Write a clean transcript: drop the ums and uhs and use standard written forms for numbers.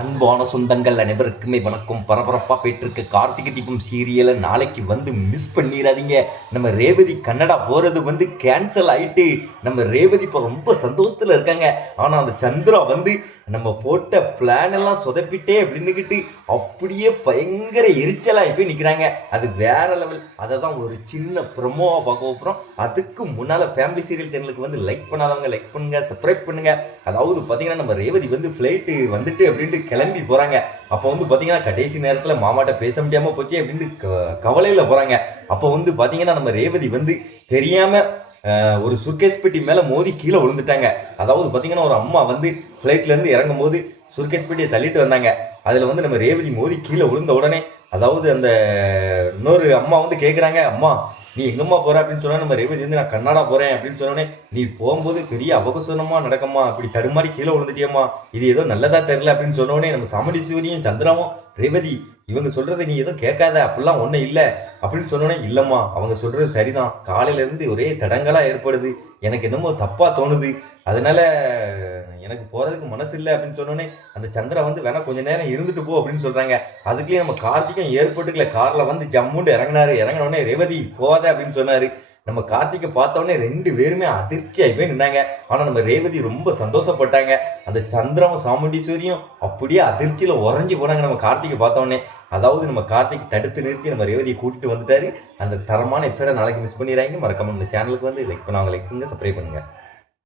அன்பான சொந்தங்கள் அனைவருக்குமே வணக்கம். பரபரப்பாக போயிட்டுருக்கு கார்த்திகை தீபம் சீரியலை நாளைக்கு வந்து மிஸ் பண்ணிடாதீங்க. நம்ம ரேவதி கன்னடா போகிறது வந்து கேன்சல் ஆகிட்டு நம்ம ரேவதி இப்போ ரொம்ப சந்தோஷத்தில் இருக்காங்க. ஆனால் அந்த சந்திரா வந்து நம்ம போட்ட பிளான் எல்லாம் சொதப்பிட்டே அப்படின்னுக்கிட்டு அப்படியே பயங்கர எரிச்சலாகி போய் நிற்கிறாங்க. அது வேற லெவல். அதை தான் ஒரு சின்ன ப்ரொமோவாக பார்க்க போகிறோம். அதுக்கு முன்னால் ஃபேமிலி சீரியல் சேனலுக்கு வந்து லைக் பண்ணாதவங்க லைக் பண்ணுங்க, சப்ஸ்கிரைப் பண்ணுங்க. அதாவது பார்த்தீங்கன்னா நம்ம ரேவதி வந்து ஃப்ளைட்டு வந்துட்டு அப்படின்ட்டு கிளம்பி போகிறாங்க. அப்போ வந்து பார்த்தீங்கன்னா கடைசி நேரத்தில் மாமாட்ட பேச முடியாமல் போச்சு அப்படின்ட்டு கவலையில் போகிறாங்க. அப்போ வந்து பார்த்தீங்கன்னா நம்ம ரேவதி வந்து தெரியாமல் ஒரு சுர்கேஸ் பெட்டி மேலே மோதி கீழே விழுந்துட்டாங்க. அதாவது பார்த்தீங்கன்னா ஒரு அம்மா வந்து ஃப்ளைட்லேருந்து இறங்கும் போது சுர்கேஸ் பெட்டியை தள்ளிட்டு வந்தாங்க. அதில் வந்து நம்ம ரேவதி மோதி கீழே விழுந்த உடனே அதாவது அந்த இன்னொரு அம்மா வந்து கேட்குறாங்க, அம்மா நீ எங்கம்மா போகிற அப்படின்னு சொன்னால் நம்ம ரேவதி வந்து நான் கன்னடா போகிறேன் அப்படின்னு சொன்னோடனே, நீ போகும்போது பெரிய அபகசனமாக நடக்கம்மா, அப்படி தடுமாறி கீழே விழுந்துட்டியம்மா, இது ஏதோ நல்லதா தெரியல அப்படின்னு சொன்னோடனே நம்ம சாமுண்டீஸ்வரியும் சந்திராவும், ரேவதி இவங்க சொல்கிறத நீ எதுவும் கேட்காத, அப்படிலாம் ஒன்றும் இல்லை அப்படின்னு சொன்னோன்னே, இல்லைம்மா அவங்க சொல்கிறது சரிதான், காலையிலேருந்து ஒரே தடங்கலாக ஏற்படுது, எனக்கு என்னமோ தப்பாக தோணுது, அதனால் எனக்கு போகிறதுக்கு மனசு இல்லை அப்படின்னு சொன்னோன்னே அந்த சந்திரா வந்து வேணா கொஞ்ச நேரம் இருந்துட்டு போ அப்படின்னு சொல்கிறாங்க. அதுக்குள்ளேயே நம்ம கார்த்திக்கும் ஏற்பட்டுக்கல, காரில் வந்து ஜம்முண்டு இறங்கினோடனே ரேவதி போகாத அப்படின்னு சொன்னார். நம்ம கார்த்திகை பார்த்தோன்னே ரெண்டு பேருமே அதிர்ச்சி ஆகி போய் நின்னாங்க. ஆனால் நம்ம ரேவதி ரொம்ப சந்தோஷப்பட்டாங்க. அந்த சந்திராவும் சாமுண்டீஸ்வரியும் அப்படியே அதிர்ச்சியில் உறைஞ்சி போனாங்க நம்ம கார்த்திகை பார்த்தோன்னே. அதாவது நம்ம கார்த்திக் தடுத்து நிறுத்தி நம்ம ரேவதியை கூட்டிட்டு வந்துட்டாரு. அந்த தரமான எபிசோட நாளைக்கு மிஸ் பண்ணிடுறாங்க. மறக்காம நம்ம சேனலுக்கு வந்து லைக் பண்ணுவாங்க, லைக் பண்ணுங்க, சப்ஸ்கிரைப் பண்ணுங்க.